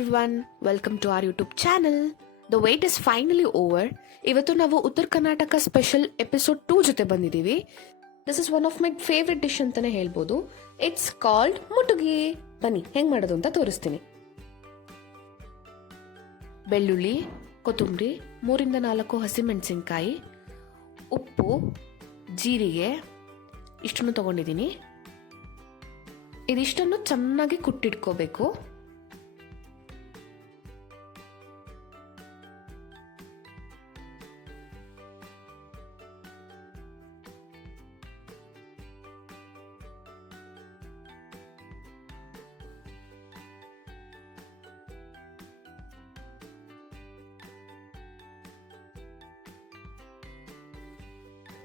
everyone, welcome to our YouTube channel. The wait is finally over. ಇವತ್ತು ನಾವು ಉತ್ತರ Karnataka special episode 2 ಜೊತೆ ಬಂದಿದ್ದೀವಿ. This is one of my favourite dish ಅಂತಾನೆ ಹೇಳ್ಬೋದು. It's called mutugi. ಬನ್ನಿ ಹೆಂಗ್ ಮಾಡೋದು ಅಂತ ತೋರಿಸ್ತೀನಿ. ಬೆಳ್ಳುಳ್ಳಿ, ಕೊತ್ತಂಬರಿ, 3-4 ಹಸಿಮೆಣಸಿನಕಾಯಿ, ಉಪ್ಪು, ಜೀರಿಗೆ ಇಷ್ಟನ್ನು ತಗೊಂಡಿದ್ದೀನಿ. ಇದಿಷ್ಟನ್ನು ಚೆನ್ನಾಗಿ ಕುಟ್ಟಿಟ್ಕೋಬೇಕು.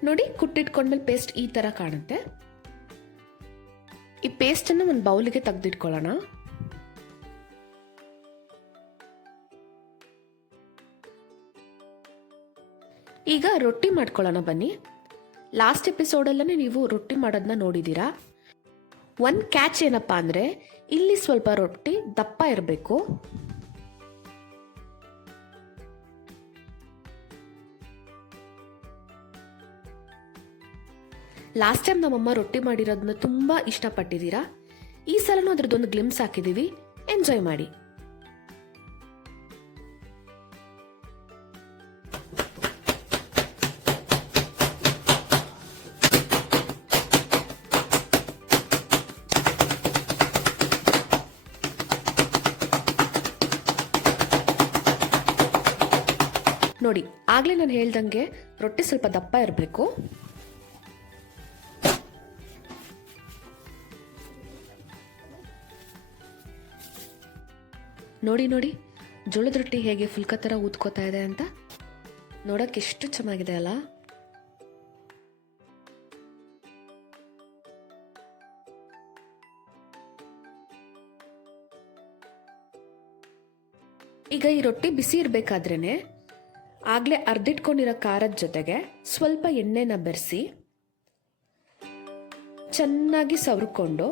ನೋಡಿ, ಕುಟ್ಟಿಟ್ಕೊಂಡ್ಮೇಲೆ ಪೇಸ್ಟ್ ಈ ತರ ಕಾಣುತ್ತೆ. ಈ ಪೇಸ್ಟ್ ಅನ್ನು ಒಂದು ಬೌಲಿಗೆ ತೆಗೆದಿಟ್ಕೊಳ್ಳೋಣ. ಈಗ ರೊಟ್ಟಿ ಮಾಡ್ಕೊಳ್ಳೋಣ ಬನ್ನಿ. ಲಾಸ್ಟ್ ಎಪಿಸೋಡ್ ಅಲ್ಲೇ ನೀವು ರೊಟ್ಟಿ ಮಾಡೋದನ್ನ ನೋಡಿದೀರಾ. ಒಂದು ಕ್ಯಾಚ್ ಏನಪ್ಪಾ ಅಂದ್ರೆ, ಇಲ್ಲಿ ಸ್ವಲ್ಪ ರೊಟ್ಟಿ ದಪ್ಪ ಇರಬೇಕು. ಲಾಸ್ಟ್ ಟೈಮ್ ನಮ್ಮಮ್ಮ ರೊಟ್ಟಿ ಮಾಡಿರೋದನ್ನ ತುಂಬಾ ಇಷ್ಟಪಟ್ಟಿದ್ದೀರಾ. ಈ ಸಲನೂ ಅದ್ರದ್ದೊಂದು ಗ್ಲಿಮ್ಸ್ ಹಾಕಿದೀವಿ, ಎಂಜಾಯ್ ಮಾಡಿ. ನೋಡಿ, ಆಗ್ಲೇ ನಾನು ಹೇಳ್ದಂಗೆ ರೊಟ್ಟಿ ಸ್ವಲ್ಪ ದಪ್ಪ ಇರಬೇಕು. ನೋಡಿ ನೋಡಿ, ಜೋಳದ ರೊಟ್ಟಿ ಹೇಗೆ ಫುಲ್ಕ ಥರ ಊದ್ಕೋತಾ ಇದೆ ಅಂತ. ನೋಡಕ್ಕೆ ಎಷ್ಟು ಚೆನ್ನಾಗಿದೆ ಅಲ್ಲ. ಈಗ ಈ ರೊಟ್ಟಿ ಬಿಸಿ ಇರಬೇಕಾದ್ರೇನೆ ಆಗ್ಲೇ ಅರ್ದಿಟ್ಕೊಂಡಿರೋ ಖಾರದ ಜೊತೆಗೆ ಸ್ವಲ್ಪ ಎಣ್ಣೆನ ಬೆರೆಸಿ ಚೆನ್ನಾಗಿ ಸವರ್ಕೊಂಡು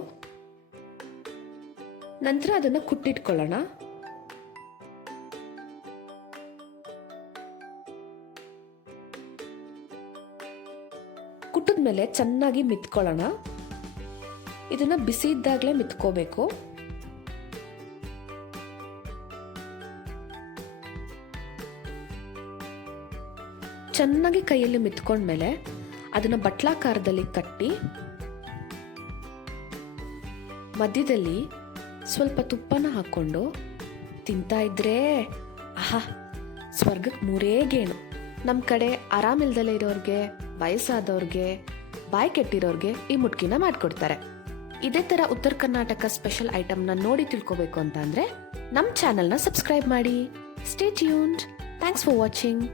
ನಂತರ ಅದನ್ನ ಕುಟ್ಟಿಟ್ಕೊಳ್ಳೋಣ. ಕುಟ್ಟಿದ್ಮೇಲೆ ಚೆನ್ನಾಗಿ ಮಿತ್ಕೊಳ್ಳೋಣ. ಇದನ್ನ ಬಿಸಿ ಇದ್ದಾಗಲೇ ಮಿತ್ಕೋಬೇಕು. ಚೆನ್ನಾಗಿ ಕೈಯಲ್ಲಿ ಮಿತ್ಕೊಂಡ್ಮೇಲೆ ಅದನ್ನ ಬಟ್ಲಾಕಾರದಲ್ಲಿ ಕಟ್ಟಿ ಮಧ್ಯದಲ್ಲಿ ಸ್ವಲ್ಪ ತುಪ್ಪನ ಹಾಕೊಂಡು ತಿಂತಾ ಇದ್ರೆ ಆಹಾ, ಸ್ವರ್ಗಕ್ಕೆ 3 ಗೇಣು. ನಮ್ಮ ಕಡೆ ಆರಾಮಿಲ್ದಲೇ ಇರೋರ್ಗೆ, ವಯಸ್ಸಾದವ್ರಿಗೆ, ಬಾಯಿ ಕೆಟ್ಟಿರೋರ್ಗೆ ಈ ಮುಟ್ಕಿನ ಮಾಡ್ಕೊಡ್ತಾರೆ. ಇದೇ ತರ ಉತ್ತರ ಕರ್ನಾಟಕ ಸ್ಪೆಷಲ್ ಐಟಮ್ನ ನೋಡಿ ತಿಳ್ಕೋಬೇಕು ಅಂತ ಅಂದ್ರೆ ನಮ್ಮ ಚಾನೆಲ್ನ ಸಬ್ಸ್ಕ್ರೈಬ್ ಮಾಡಿ. Stay tuned. Thanks for watching.